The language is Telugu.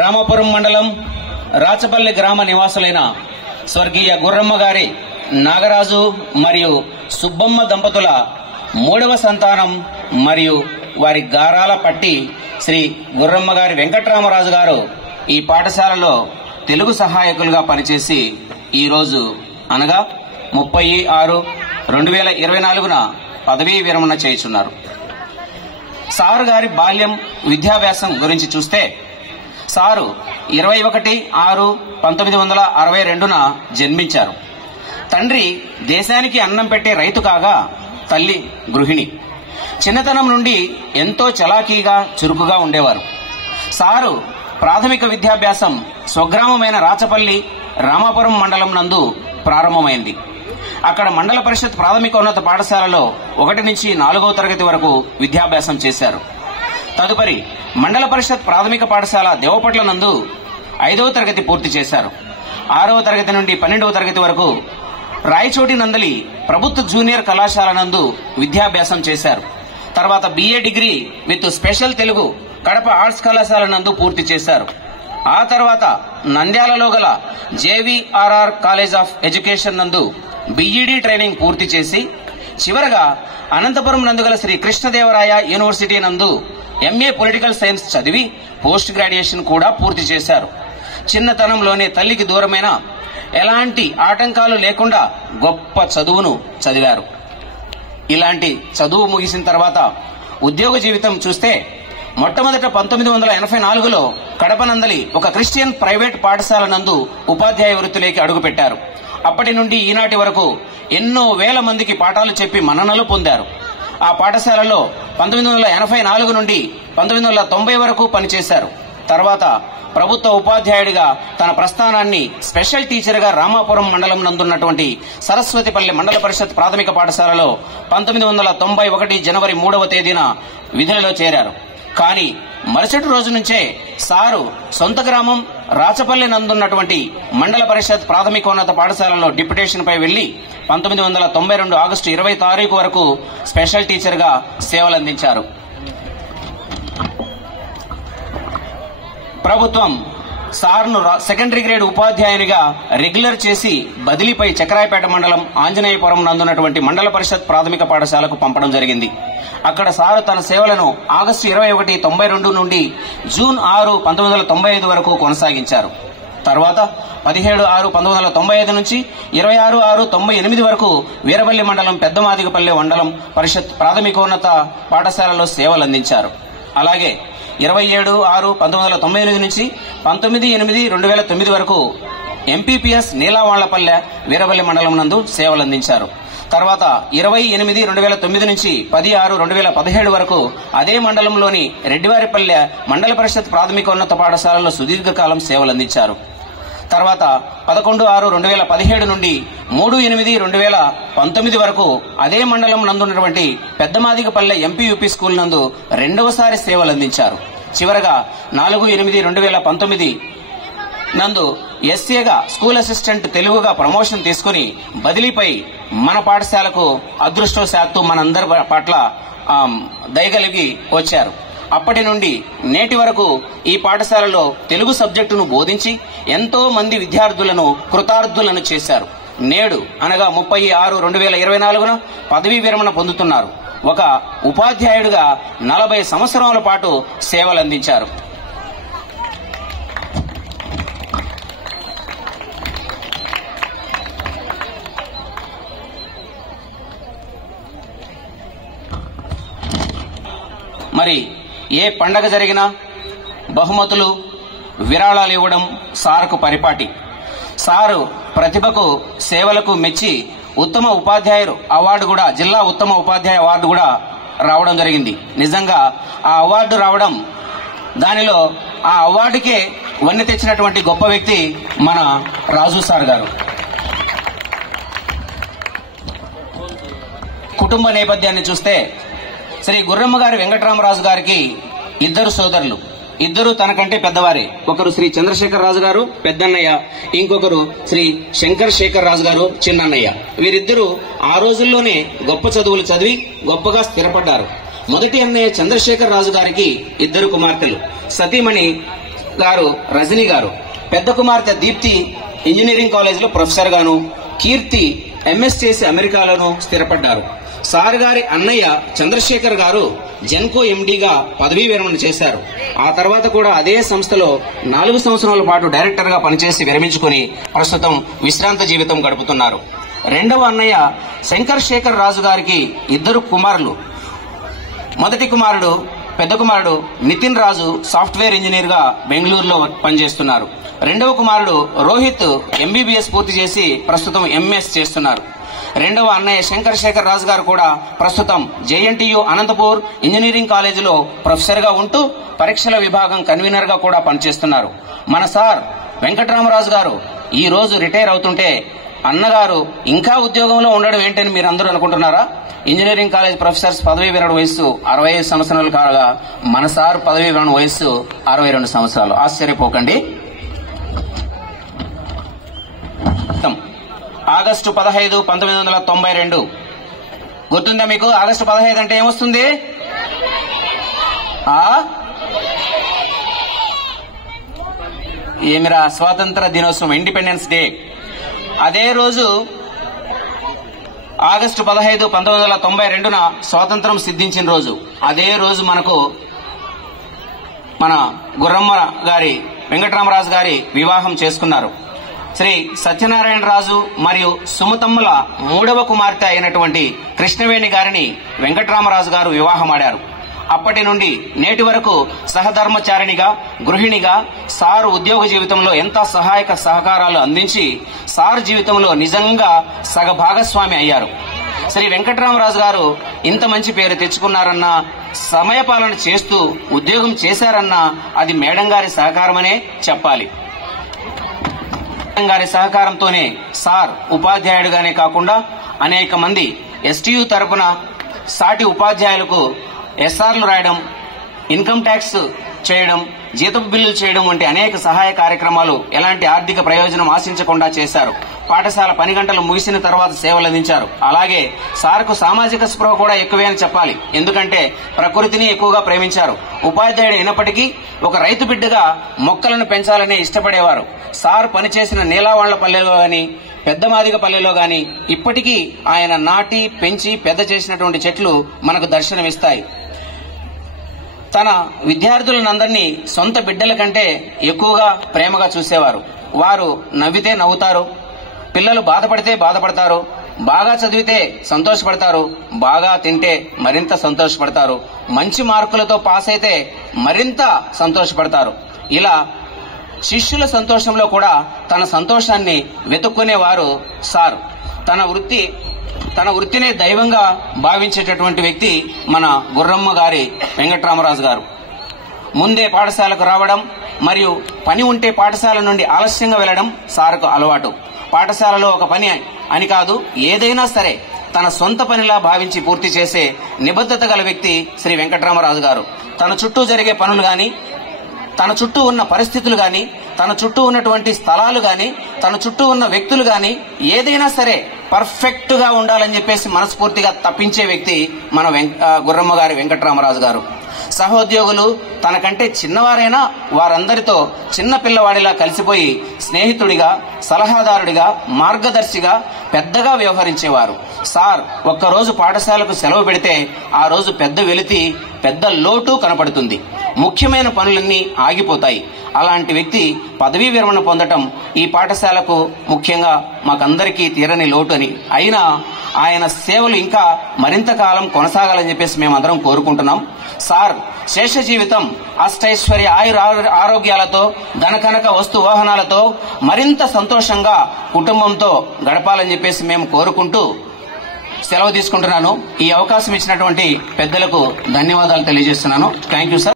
రామాపురం మండలం రాచపల్లి గ్రామ నివాసులైన స్వర్గీయ గుర్రమ్మ గారి నాగరాజు మరియు సుబ్బమ్మ దంపతుల 3వ సంతానం మరియు వారి గారాల పట్టి శ్రీ గుర్రమ్మ గారి వెంకట్రామరాజు గారు ఈ పాఠశాలలో తెలుగు సహాయకులుగా పనిచేసి ఈరోజు అనగా 30/6/2024 పదవీ విరమణ చేయుచున్నారు. సారు గారి బాల్యం విద్యాభ్యాసం గురించి చూస్తే సారు 21/6/1962 జన్మించారు. తండ్రి దేశానికి అన్నం పెట్టే రైతు కాగా తల్లి గృహిణి. చిన్నతనం నుండి ఎంతో చలాకీగా చురుకుగా ఉండేవారు. సారు ప్రాథమిక విద్యాభ్యాసం స్వగ్రామమైన రాచపల్లి రామాపురం మండలం నందు ప్రారంభమైంది. అక్కడ మండల పరిషత్ ప్రాథమికోన్నత పాఠశాలలో 1 నుంచి 4వ తరగతి వరకు విద్యాభ్యాసం చేశారు. తదుపరి మండల పరిషత్ ప్రాథమిక పాఠశాల దేవపట్ల నందు 5వ తరగతి పూర్తి చేశారు. 6వ తరగతి నుండి 12వ తరగతి వరకు రాయచోటి నందలి ప్రభుత్వ జూనియర్ కళాశాల నందు విద్యాభ్యాసం చేశారు. తర్వాత BA degree with special Telugu Kadapa arts కళాశాల నందు పూర్తి చేశారు. ఆ తర్వాత నంద్యాలలో గల JVRR కాలేజ్ ఆఫ్ ఎడ్యుకేషన్ నందు BEd ట్రైనింగ్ పూర్తి చేసి చివరగా అనంతపురం నందు గల శ్రీ కృష్ణదేవరాయ యూనివర్సిటీ నందు MA పొలిటికల్ సైన్స్ చదివి పోస్ట్ గ్రాడ్యుయేషన్ కూడా పూర్తి చేశారు. చిన్నతనంలోనే తల్లికి దూరమైన ఎలాంటి ఆటంకాలు లేకుండా గొప్ప చదువును చదివారు. ఇలాంటి చదువు ముగిసిన తర్వాత ఉద్యోగ జీవితం చూస్తే మొట్టమొదట 1984లో కడప నందలి ఒక క్రిస్టియన్ ప్రైవేట్ పాఠశాల నందు ఉపాధ్యాయ వృత్తిలోకి అడుగుపెట్టారు. అప్పటి నుండి ఈనాటి వరకు ఎన్నో వేల మందికి పాఠాలు చెప్పి మన్ననలు పొందారు. ఆ పాఠశాలలో 1984 నుండి 1990 వరకు పనిచేశారు. తర్వాత ప్రభుత్వ ఉపాధ్యాయుడిగా తన ప్రస్థానాన్ని స్పెషల్ టీచర్గా రామాపురం మండలం నందున్నటువంటి సరస్వతిపల్లి మండల పరిషత్ ప్రాథమిక పాఠశాలలో 1991 జనవరి 3వ తేదీన విధులలో చేరారు. కానీ మరుసటి రోజు నుంచే సారు సొంత గ్రామం రాచపల్లి నందున్నటువంటి మండల పరిషత్ ప్రాథమికోన్నత పాఠశాలలో డిప్యుటేషన్ పై వెళ్లి 1992 ఆగస్టు 20 తారీఖు వరకు స్పెషల్ టీచర్గా సేవలందించారు. ప్రభుత్వం సార్ను సెకండరీ గ్రేడ్ ఉపాధ్యాయునిగా రెగ్యులర్ చేసి బదిలీపై చక్రాయపేట మండలం ఆంజనేయపురం నందున్నటువంటి మండల పరిషత్ ప్రాథమిక పాఠశాలకు పంపడం జరిగింది. అక్కడ సారు తన సేవలను ఆగస్టు 21, 92 నుండి జూన్ 6, 1995 వరకు కొనసాగించారు. తర్వాత 17/6/1995 నుంచి 26/6/98 వరకు వీరపల్లి మండలం పెద్దమాదిగపల్లి మండలం పరిషత్ ప్రాథమికోన్నత పాఠశాలలో సేవలందించారు. అలాగే 27/6/1998 నుంచి 19/8/2009 వరకు MPPS నీలావాళ్లపల్లె వీరపల్లి మండలం నందు సేవలందించారు. తర్వాత 20/8/2009 నుంచి 10/6/2017 వరకు అదే మండలంలోని రెడ్డివారిపల్లె మండల పరిషత్ ప్రాథమికోన్నత పాఠశాలలో సుదీర్ఘకాలం సేవలందించారు. తర్వాత 11/6/2017 నుండి 3/8/2019 వరకు అదే మండలం నందున్నటువంటి పెద్దమాదిగపల్లె MPUP స్కూల్ నందు 2వసారి సేవలందించారు. చివరగా 4/8/2019 నందు SAగా స్కూల్ అసిస్టెంట్ తెలుగుగా ప్రమోషన్ తీసుకుని బదిలీపై మన పాఠశాలకు అదృష్టవశాత్తు మనందరి పట్ల దయగలిగి వచ్చారు. అప్పటి నుండి నేటి వరకు ఈ పాఠశాలలో తెలుగు సబ్జెక్టును బోధించి ఎంతో మంది విద్యార్థులను కృతార్థులను చేశారు. నేడు అనగా 30/6/2024 పదవీ విరమణ పొందుతున్నారు. ఒక ఉపాధ్యాయుడిగా 40 సంవత్సరాల పాటు సేవలందించారు. మరి ఏ పండగ జరిగినా బహుమతులు విరాళాలు ఇవ్వడం సార్కు పరిపాటి. సారు ప్రతిభకు సేవలకు మెచ్చి ఉత్తమ ఉపాధ్యాయుడు అవార్డు కూడా, జిల్లా ఉత్తమ ఉపాధ్యాయ అవార్డు కూడా రావడం జరిగింది. నిజంగా ఆ అవార్డు రావడం, దానిలో ఆ అవార్డుకే వన్నె తెచ్చినటువంటి గొప్ప వ్యక్తి మన రాజు సార్ గారు. కుటుంబ నేపథ్యాన్ని చూస్తే శ్రీ గుర్రమ్మ గారి వెంకట్రామరాజు గారికి 2 సోదరులు. 2 తనకంటే పెద్దవారే. ఒకరు శ్రీ చంద్రశేఖర్ రాజు గారు పెద్దన్నయ్య, ఇంకొకరు శ్రీ శంకర్ శేఖర్ రాజు గారు చిన్నన్నయ్య. వీరిద్దరూ ఆ రోజుల్లోనే గొప్ప చదువులు చదివి గొప్పగా స్థిరపడ్డారు. మొదటి అన్నయ్య చంద్రశేఖర్ రాజు గారికి 2 కుమార్తెలు. సతీమణి గారు రజనీ గారు, పెద్ద కుమార్తె దీప్తి ఇంజనీరింగ్ కాలేజీలో ప్రొఫెసర్ గాను, కీర్తి ఎంఎస్ చేసి అమెరికాలోనూ స్థిరపడ్డారు. సార్ గారి అన్నయ్య చంద్రశేఖర్ గారు జెన్కో ఎండీగా పదవీ విరమణ చేశారు. ఆ తర్వాత కూడా అదే సంస్థలో 4 సంవత్సరాల పాటు డైరెక్టర్ గా పనిచేసి విరమించుకుని ప్రస్తుతం విశ్రాంత జీవితం గడుపుతున్నారు. రెండవ అన్నయ్య శంకర్ శేఖర్ రాజు గారికి 2 కుమారులు. మొదటి కుమారుడు పెద్ద కుమారుడు నితిన్ రాజు సాఫ్ట్వేర్ ఇంజనీర్ గా బెంగళూరులో పనిచేస్తున్నారు. రెండవ కుమారుడు రోహిత్ ఎంబీబీఎస్ పూర్తి చేసి ప్రస్తుతం ఎంఎస్ చేస్తున్నారు. రెండవ అన్నయ్య శంకర్ శేఖర్ రాజు గారు కూడా ప్రస్తుతం జేఎన్టీయూ అనంతపూర్ ఇంజనీరింగ్ కాలేజీలో ప్రొఫెసర్ గా ఉంటూ పరీక్షల విభాగం కన్వీనర్ గా కూడా పనిచేస్తున్నారు. మన సార్ వెంకటరామరాజు గారు ఈ రోజు రిటైర్ అవుతుంటే అన్నగారు ఇంకా ఉద్యోగంలో ఉండడం ఏంటని మీరు అందరూ అనుకుంటున్నారా? ఇంజనీరింగ్ కాలేజ్ ప్రొఫెసర్స్ పదవీ విరమణ వయస్సు 65 సంవత్సరాలు కాగా మన సార్ పదవీ విరమణ వయస్సు 62 సంవత్సరాలు. ఆశ్చర్యపోకండి. ఆగస్టు 15, 1992 గుర్తుందా మీకు? ఆగస్టు 15 అంటే ఏమొస్తుంది? ఏమిరా, స్వాతంత్ర దినోత్సవం, ఇండిపెండెన్స్ డే. అదే రోజు ఆగస్టు 15, 1992 స్వాతంత్రం సిద్ధించిన రోజు. అదే రోజు మనకు మన గుర్రమ్మ గారి వెంకటరామరాజు గారి వివాహం చేసుకున్నారు. శ్రీ సత్యనారాయణ రాజు మరియు సుమతమ్మల 3వ కుమార్తె అయినటువంటి కృష్ణవేణి గారిని వెంకటరామరాజు గారు వివాహమాడారు. అప్పటి నుండి నేటి వరకు సహధర్మచారిణిగా, గృహిణిగా సారు ఉద్యోగ జీవితంలో ఎంత సహాయక సహకారాలు అందించి సారు జీవితంలో నిజంగా సగభాగస్వామి అయ్యారు. శ్రీ వెంకటరామరాజు గారు ఇంత మంచి పేరు తెచ్చుకున్నారన్నా, సమయపాలన చేస్తూ ఉద్యోగం చేశారన్నా అది మేడం గారి సహకారమనే చెప్పాలి. గారి సహకారంతోనే సార్ ఉపాధ్యాయుడిగానే కాకుండా అనేక మంది ఎస్టీయూ తరపున సాటి ఉపాధ్యాయులకు ఎస్ఆర్లు రాయడం, ఇన్కమ్ ట్యాక్స్ చేయడం, జీతపు బిల్లులు చేయడం వంటి అనేక సహాయ కార్యక్రమాలు ఎలాంటి ఆర్థిక ప్రయోజనం ఆశించకుండా చేశారు. పాఠశాల పని గంటలు ముగిసిన తర్వాత సేవలు అందించారు. అలాగే సార్కు సామాజిక స్పృహ కూడా ఎక్కువే అని చెప్పాలి. ఎందుకంటే ప్రకృతిని ఎక్కువగా ప్రేమించారు. ఉపాధ్యాయుడు అయినప్పటికీ ఒక రైతు బిడ్డగా మొక్కలను పెంచాలని ఇష్టపడేవారు. సార్ పనిచేసిన నీలావాళ్లపల్లెలో గాని, పెద్దమాదిగపల్లెలో గాని ఇప్పటికీ ఆయన నాటి, పెంచి పెద్ద చేసినటువంటి చెట్లు మనకు దర్శనమిస్తాయి. తన విద్యార్థులందరినీ సొంత బిడ్డల కంటే ఎక్కువగా ప్రేమగా చూసేవారు. వారు నవ్వితే నవ్వుతారు, పిల్లలు బాధపడితే బాధపడతారు, బాగా చదివితే సంతోషపడతారు, బాగా తింటే మరింత సంతోషపడతారు, మంచి మార్కులతో పాస్ అయితే మరింత సంతోషపడతారు. ఇలా శిష్యుల సంతోషంలో కూడా తన సంతోషాన్ని వెతుక్కునేవారు సార్. తన వృత్తినే దైవంగా భావించేటటువంటి వ్యక్తి మన గుర్రమ్మ గారి వెంకటరామరాజు గారు. ముందే పాఠశాలకు రావడం మరియు పని ఉంటే పాఠశాల నుండి ఆలస్యంగా వెళ్లడం సార్కు అలవాటు. పాఠశాలలో ఒక పని అని కాదు, ఏదైనా సరే తన సొంత పనిలా భావించి పూర్తి చేసే నిబద్ధత గల వ్యక్తి శ్రీ వెంకటరామరాజు గారు. తన చుట్టూ జరిగే పనులు గాని, తన చుట్టూ ఉన్న పరిస్థితులు గాని, తన చుట్టూ ఉన్నటువంటి స్థలాలు గాని, తన చుట్టూ ఉన్న వ్యక్తులు గాని ఏదైనా సరే పర్ఫెక్ట్ గా ఉండాలని చెప్పేసి మనస్ఫూర్తిగా తప్పించే వ్యక్తి మన గుర్రమ్మ గారి వెంకటరామరాజు గారు. సహోద్యోగులు తనకంటే చిన్నవారైనా వారందరితో చిన్న పిల్లవాడిలా కలిసిపోయి స్నేహితుడిగా, సలహాదారుడిగా, మార్గదర్శిగా పెద్దగా వ్యవహరించేవారు. సార్ ఒక్కరోజు పాఠశాలకు సెలవు పెడితే ఆ రోజు పెద్ద వెలితి, పెద్ద లోటు కనపడుతుంది. ముఖ్యమైన పనులన్నీ ఆగిపోతాయి. అలాంటి వ్యక్తి పదవీ విరమణ పొందటం ఈ పాఠశాలకు, ముఖ్యంగా మాకందరికీ తీరని లోటు అని. అయినా ఆయన సేవలు ఇంకా మరింత కాలం కొనసాగాలని చెప్పేసి మేమందరం కోరుకుంటున్నాం. సార్ శేష జీవితం అష్టైశ్వర్య ఆరోగ్యాలతో, ధనకనక వస్తు వాహనాలతో మరింత సంతోషంగా కుటుంబంతో గడపాలని చెప్పేసి మేము కోరుకుంటూ సెలవు తీసుకుంటున్నాను. ఈ అవకాశం ఇచ్చినటువంటి పెద్దలకు ధన్యవాదాలు తెలియజేస్తున్నాను. Thank you sir.